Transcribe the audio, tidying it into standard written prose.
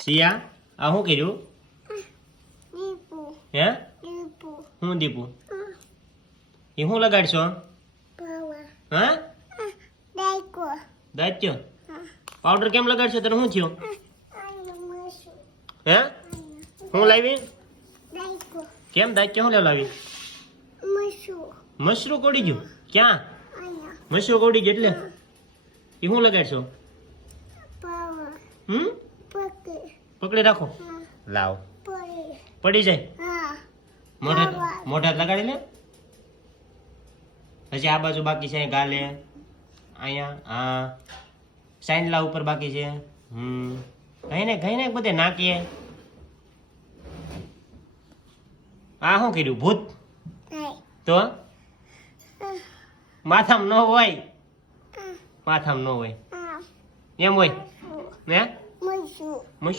સિયા આ શું કર્યું દીપુ હે દીપુ હું દીપુ એ શું લગાડશો પાવા હા દાઈકો દાચ્યો પાવડર કેમ લગાડશો તને શું થયું આનો મસુ હે હું લાવી દાઈકો કેમ દાચ્યો શું લાવી મસુ મશરૂ કોડી ગયું ક્યાં આયા મશરૂ કોડી ગયું એટલે એ શું લગાડશો પાવા પકે પકડી રાખો લાવ પડી પડી જાય હા મોઢા લગાડી લે હજી આ બાજુ બાકી છે ગાલે અહીંયા આ સાઈનલા ઉપર બાકી છે કઈ ને બધે નાખીએ આ શું કર્યું ભૂત નહીં તો માથામાં ન હોય માથામાં ન હોય આ એમ હોય હે મસુ